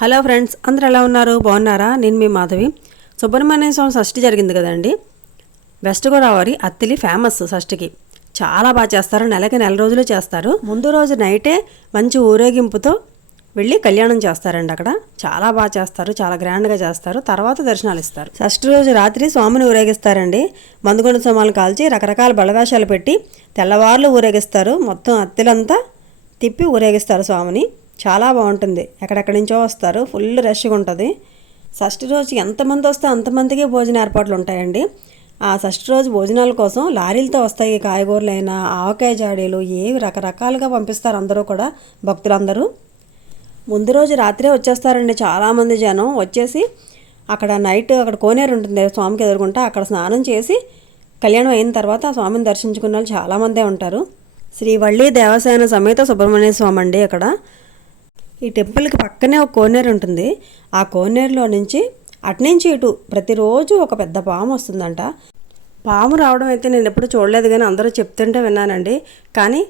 Hello friends, అందరూ ఎలా ఉన్నారు? బాగున్నారా? నేను మీ మాధవి. సుబ్రహ్మణ్య స్వామి షష్ఠి జరిగింది కదండి. వెస్ట్ గోదావరి అత్తిలి ఫేమస్ షష్ఠికి. చాలా బాగా చేస్తారు. నెల రోజులు చేస్తారు. ముందు రోజు నైటే మంచి ఊరేగింపుతో వెళ్ళి కళ్యాణం చేస్తారండి. అక్కడ చాలా బాగా చేస్తారు, చాలా గ్రాండ్గా చేస్తారు. తర్వాత దర్శనాలు ఇస్తారు. షష్ఠి రోజు రాత్రి స్వామిని ఊరేగిస్తారండి. మందుగుండ సోమాలు కాల్చి రకరకాల బలవేషాలు పెట్టి తెల్లవార్లు ఊరేగిస్తారు. మొత్తం అత్తిలంతా తిప్పి ఊరేగిస్తారు స్వామిని. చాలా బాగుంటుంది. ఎక్కడెక్కడి నుంచో వస్తారు. ఫుల్ రష్గా ఉంటుంది. షష్ఠి రోజు ఎంతమంది వస్తే అంతమందికి భోజన ఏర్పాట్లు ఉంటాయండి. ఆ షష్ఠి రోజు భోజనాల కోసం లారీలతో వస్తాయి. కాయగూరలైనా ఆవకాయ జాడీలు ఏవి రకరకాలుగా పంపిస్తారు. అందరూ కూడా భక్తులందరూ ముందు రోజు రాత్రే వచ్చేస్తారండి. చాలామంది జనం వచ్చేసి అక్కడ నైట్ అక్కడ కోనేరు ఉంటుంది స్వామికి ఎదురుకుంటా. అక్కడ స్నానం చేసి కళ్యాణం అయిన తర్వాత ఆ స్వామిని దర్శించుకున్న వాళ్ళు చాలామందే ఉంటారు. శ్రీ వల్లి దేవసేన సమేత సుబ్రహ్మణ్య స్వామి అండి. అక్కడ ఈ టెంపుల్కి పక్కనే ఒక కోనేరు ఉంటుంది. ఆ కోనేరులో నుంచి అటునుంచి ఇటు ప్రతిరోజు ఒక పెద్ద పాము వస్తుందంట. పాము రావడం అయితే నేను ఎప్పుడు చూడలేదు, కానీ అందరూ చెప్తుంటే విన్నానండి. కానీ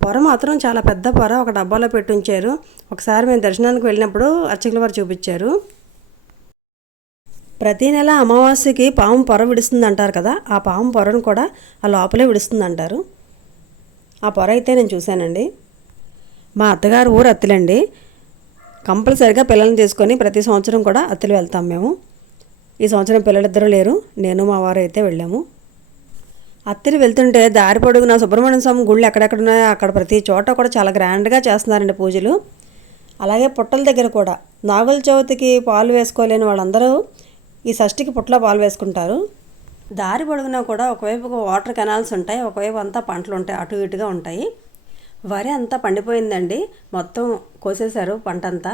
పొర మాత్రం చాలా పెద్ద పొర ఒక డబ్బాలో పెట్టి ఉంచారు. ఒకసారి మేము దర్శనానికి వెళ్ళినప్పుడు అర్చకుల వారు చూపించారు. ప్రతి నెల అమావాస్యకి పాము పొర విడుస్తుంది అంటారు కదా, ఆ పాము పొరను కూడా ఆ లోపలే విడుస్తుంది అంటారు. ఆ పొర అయితే నేను చూశానండి. మా అత్తగారు ఊరు అత్తిలండి. కంపల్సరిగా పిల్లల్ని తీసుకొని ప్రతి సంవత్సరం కూడా అత్తిలి వెళ్తాం మేము. ఈ సంవత్సరం పిల్లలిద్దరూ లేరు, నేను మా వారు అయితే వెళ్ళాము. అత్తిలి వెళ్తుంటే దారి పొడుగున సుబ్రహ్మణ్య స్వామి గుళ్ళు ఎక్కడెక్కడున్నాయో అక్కడ ప్రతి చోట కూడా చాలా గ్రాండ్గా చేస్తున్నారండి పూజలు. అలాగే పుట్టల దగ్గర కూడా నాగుల చవితికి పాలు వేసుకోలేని వాళ్ళందరూ ఈ షష్ఠికి పుట్టలో పాలు వేసుకుంటారు. దారి పొడుగున కూడా ఒకవైపు వాటర్ కెనాల్స్ ఉంటాయి, ఒకవైపు అంతా పంటలు ఉంటాయి, అటు ఇటుగా ఉంటాయి. వరి అంతా పండిపోయిందండి. మొత్తం కోసేశారు. పంట అంతా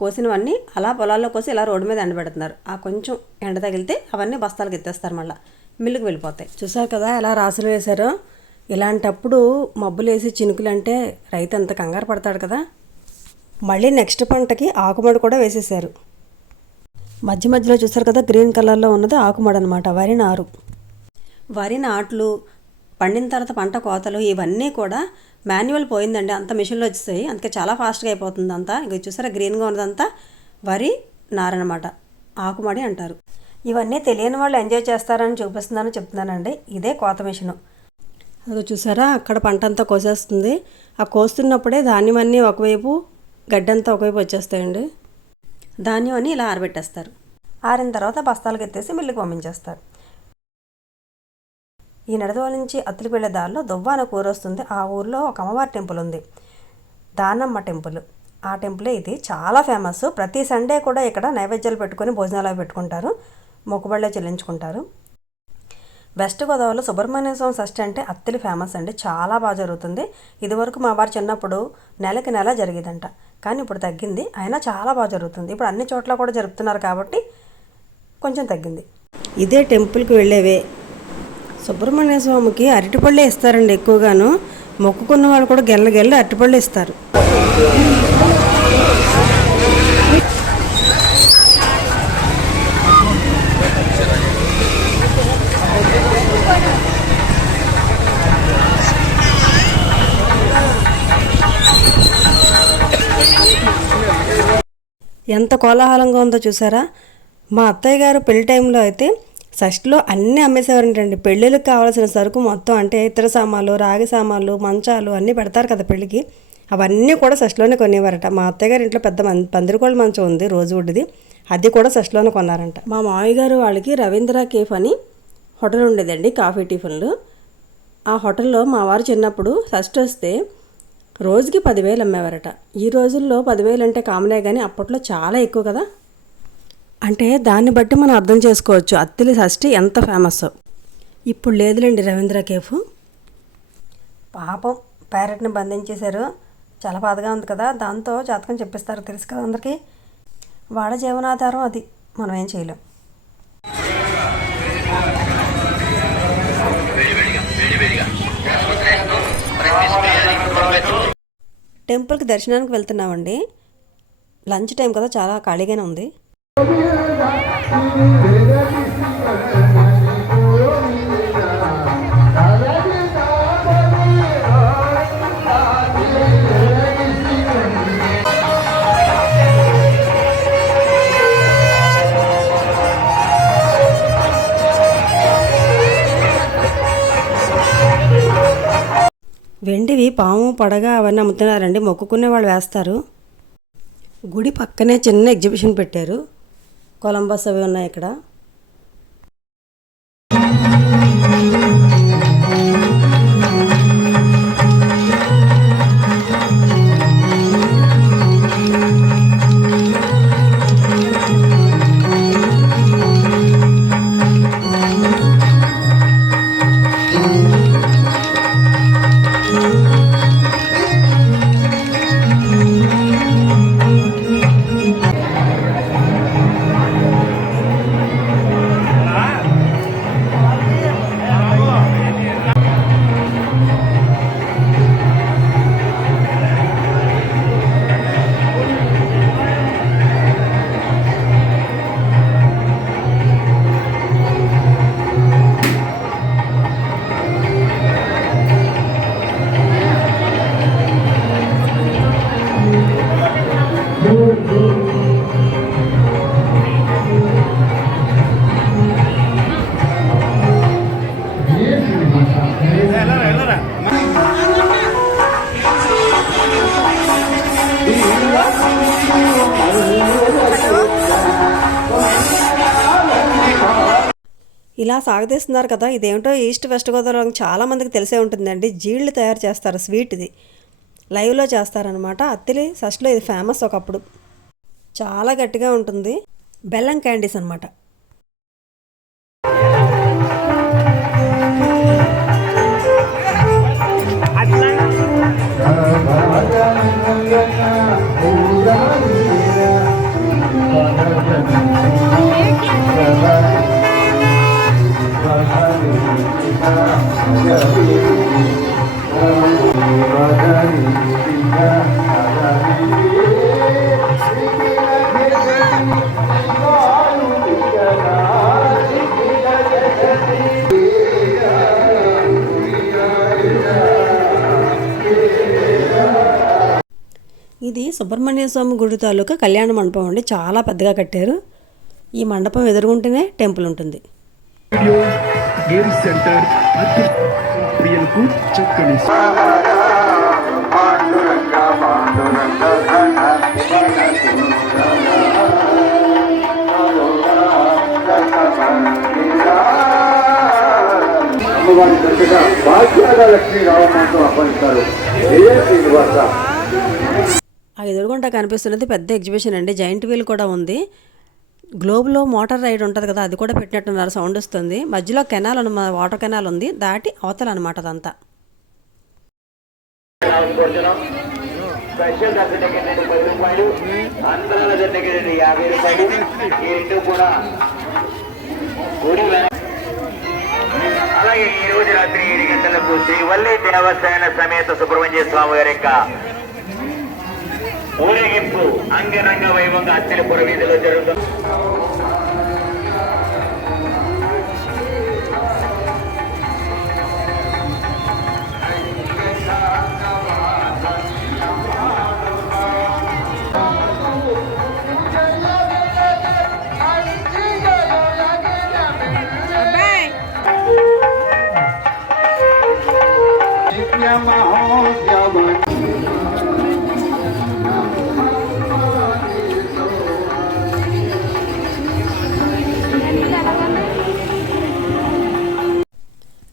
కోసినవన్నీ అలా పొలాల్లో కోసి ఇలా రోడ్డు మీద ఎండబెడుతున్నారు. ఆ కొంచెం ఎండ తగిలితే అవన్నీ బస్తాలకు ఎత్తేస్తారు, మళ్ళీ మిల్లుకి వెళ్ళిపోతాయి. చూసారు కదా ఎలా రాసులు వేశారో. ఇలాంటప్పుడు మబ్బులు వేసి చినుకులు అంటే రైతు అంత కంగారు పడతాడు కదా. మళ్ళీ నెక్స్ట్ పంటకి ఆకుమడి కూడా వేసేసారు. మధ్య మధ్యలో చూసారు కదా గ్రీన్ కలర్లో ఉన్నది ఆకుమడి అనమాట, వరి నారు. వరి నాట్లు పండిన తర్వాత పంట కోతలు ఇవన్నీ కూడా మాన్యువల్ పోయిందండి. అంత మిషన్లో వచ్చేసాయి, అందుకే చాలా ఫాస్ట్గా అయిపోతుంది అంతా. ఇక చూసారా గ్రీన్గా ఉన్నదంతా వరి నారనమాట, ఆకుమడి అంటారు. ఇవన్నీ తెలియని వాళ్ళు ఎంజాయ్ చేస్తారని చూపిస్తున్నాను, చెప్తున్నానండి. ఇదే కోత మిషను. అది చూసారా అక్కడ పంట అంతా కోసేస్తుంది. ఆ కోస్తున్నప్పుడే ధాన్యం అన్నీ ఒకవైపు, గడ్డంతా ఒకవైపు వచ్చేస్తాయండి. ధాన్యం అన్నీ ఇలా ఆరబెట్టేస్తారు. ఆరిన తర్వాత బస్తాలకు ఎత్తేసి మిల్లుకి పంపించేస్తారు. ఈ నడదోల నుంచి అత్తిలి వెళ్ళే దారిలో దువ్వ అనే ఊరు వస్తుంది. ఆ ఊరిలో ఒక అమ్మవారి టెంపుల్ ఉంది, దానమ్మ టెంపుల్. ఆ టెంపులే ఇది, చాలా ఫేమస్. ప్రతి సండే కూడా ఇక్కడ నైవేద్యాలు పెట్టుకొని భోజనాలు పెట్టుకుంటారు, మొక్కుబళ్ళే చెల్లించుకుంటారు. వెస్ట్ గోదావరిలో సుబ్రహ్మణ్య స్వామి షష్ఠి అంటే అత్తిలి ఫేమస్ అండి. చాలా బాగా జరుగుతుంది. ఇదివరకు మా వారు చిన్నప్పుడు నెలకి నెల జరిగేదంట, కానీ ఇప్పుడు తగ్గింది. అయినా చాలా బాగా జరుగుతుంది. ఇప్పుడు అన్ని చోట్ల కూడా జరుపుతున్నారు కాబట్టి కొంచెం తగ్గింది. ఇదే టెంపుల్కి వెళ్ళేవే. సుబ్రహ్మణ్య స్వామికి అరటిపళ్ళే ఇస్తారండి ఎక్కువగాను. మొక్కుకున్న వాళ్ళు కూడా గెల్ల అరటిపళ్ళు ఇస్తారు. ఎంత కోలాహలంగా ఉందో చూసారా. మా అత్తయ్య గారు పెళ్లి టైంలో అయితే షష్ఠిలో అన్నీ అమ్మేసేవారంటండి. పెళ్ళిళ్ళకి కావాల్సిన సరుకు మొత్తం, అంటే ఇతర సామాన్లు, రాగి సామాన్లు, మంచాలు అన్నీ పెడతారు కదా పెళ్ళికి, అవన్నీ కూడా షష్ఠిలోనే కొనేవారట. మా అత్తయ్య గారి ఇంట్లో పెద్ద పందిరికోళ్ళ మంచం ఉంది రోజువుడిది, అది కూడా షష్ఠిలోనే కొన్నారంట. మా మామయ్య గారు వాళ్ళకి రవీంద్ర కేఫ్ అని హోటల్ ఉండేదండి, కాఫీ టిఫిన్లు. ఆ హోటల్లో మా వారు చిన్నప్పుడు షష్ఠి వస్తే రోజుకి 10,000 అమ్మేవారట. ఈ రోజుల్లో 10,000 అంటే కామనే, కానీ అప్పట్లో చాలా ఎక్కువ కదా. అంటే దాన్ని బట్టి మనం అర్థం చేసుకోవచ్చు అత్తిలి షష్ఠి ఎంత ఫేమస్. ఇప్పుడు లేదులేండి రవీంద్ర కేఫ్. పాపం ప్యారెట్ని బంధించేశారు, చాలా బాధగా ఉంది కదా. దాంతో జాతకం చెప్పిస్తారు, తెలుసు కదా అందరికీ. వాళ్ళ జీవనాధారం అది, మనం ఏం చేయలేం. టెంపుల్కి దర్శనానికి వెళ్తున్నామండి. లంచ్ టైం కదా, చాలా ఖాళీగానే ఉంది. వెండివి పాము పడగ అవన్నీ అమ్ముతున్నారండి, మొక్కుకునే వాళ్ళు వేస్తారు. గుడి పక్కనే చిన్న ఎగ్జిబిషన్ పెట్టారు, కొలంబస్ అవి ఉన్నాయి ఇక్కడ. ఇలా సాగదీస్తున్నారు కదా, ఇదేమిటో ఈస్ట్ వెస్ట్ గోదావరి చాలామందికి తెలిసే ఉంటుందండి. జీళ్ళు తయారు చేస్తారు, స్వీట్ ఇది లైవ్లో చేస్తారనమాట. అత్తిలి షష్ఠిలో ఇది ఫేమస్ ఒకప్పుడు. చాలా గట్టిగా ఉంటుంది, బెల్లం క్యాండీస్ అనమాట. ఇది సుబ్రహ్మణ్య స్వామి గుడి తాలూకా కళ్యాణ మండపం అండి, చాలా పెద్దగా కట్టారు. ఈ మండపం ఎదురుగుంటేనే టెంపుల్ ఉంటుంది. ఆ ఎదురుగుంట కనిపిస్తున్నది పెద్ద ఎగ్జిబిషన్ అండి, జైంట్ వీల్ కూడా ఉంది. గ్లోబ్లో మోటార్ రైడ్ ఉంటుంది కదా, అది కూడా పెట్టినట్టున్నారు, సౌండ్ వస్తుంది. మధ్యలో కెనాల్ వాటర్ కెనాల్ ఉంది, దాటి అవతల అనమాట అదంతా. అలాగే ఈ రోజు రాత్రి 7 గంటలకు శ్రీవల్లి దేవసేన సమేత సుబ్రహ్మణ్య స్వామి గారి యొక్క ఊరేగింపు అంగరంగ వైభవంగా అత్తిలిపుర వీధిలో జరుగుతుంది.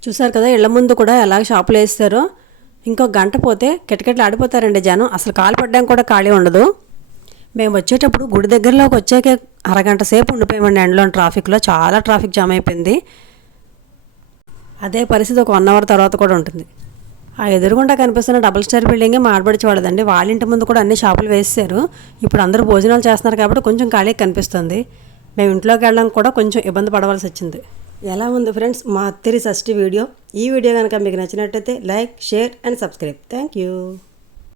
చూసారు కదా, ఇళ్ల ముందు కూడా ఎలాగ షాపులు వేస్తారో. ఇంకో గంట పోతే కిటకిటలు ఆడిపోతారండి జనం, అసలు కాలు పడ్డానికి కూడా ఖాళీ ఉండదు. మేము వచ్చేటప్పుడు గుడి దగ్గరలోకి వచ్చాకే అరగంట సేపు ఉండిపోయామండి ఎండలో, ట్రాఫిక్లో చాలా ట్రాఫిక్ జామ్ అయిపోయింది. అదే పరిస్థితి ఒక 1 అవర్ తర్వాత కూడా ఉంటుంది. ఆ ఎదురుగుండా కనిపిస్తున్న డబుల్ స్టార్ బిల్డింగే మా ఆడబడిచి వాళ్ళదండి. వాళ్ళ ఇంటి ముందు కూడా అన్ని షాపులు వేసారు. ఇప్పుడు అందరూ భోజనాలు చేస్తున్నారు కాబట్టి కొంచెం ఖాళీ కనిపిస్తుంది. మేము ఇంట్లోకి వెళ్ళడానికి కూడా కొంచెం ఇబ్బంది పడవలసి వచ్చింది. ఎలా ఉంది ఫ్రెండ్స్ మా అత్తిలి షష్ఠి వీడియో? ఈ వీడియో కనుక మీకు నచ్చినట్టయితే like, share and subscribe. Thank you.